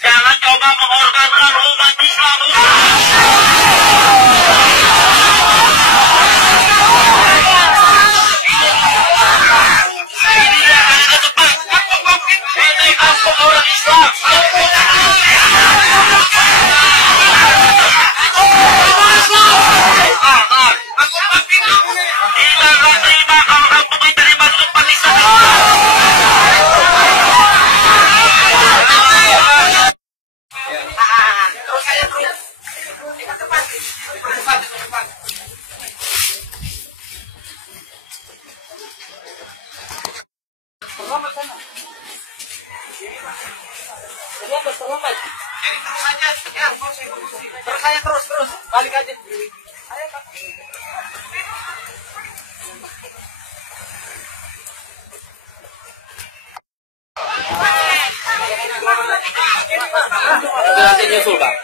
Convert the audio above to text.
Jangan coba mengorbankan umat Islam. Ini kampung orang Islam. Kita nggak terima kalau kampung ini terima tempat Islam. Terus balik aja. Itu nanti nyusul, Bang.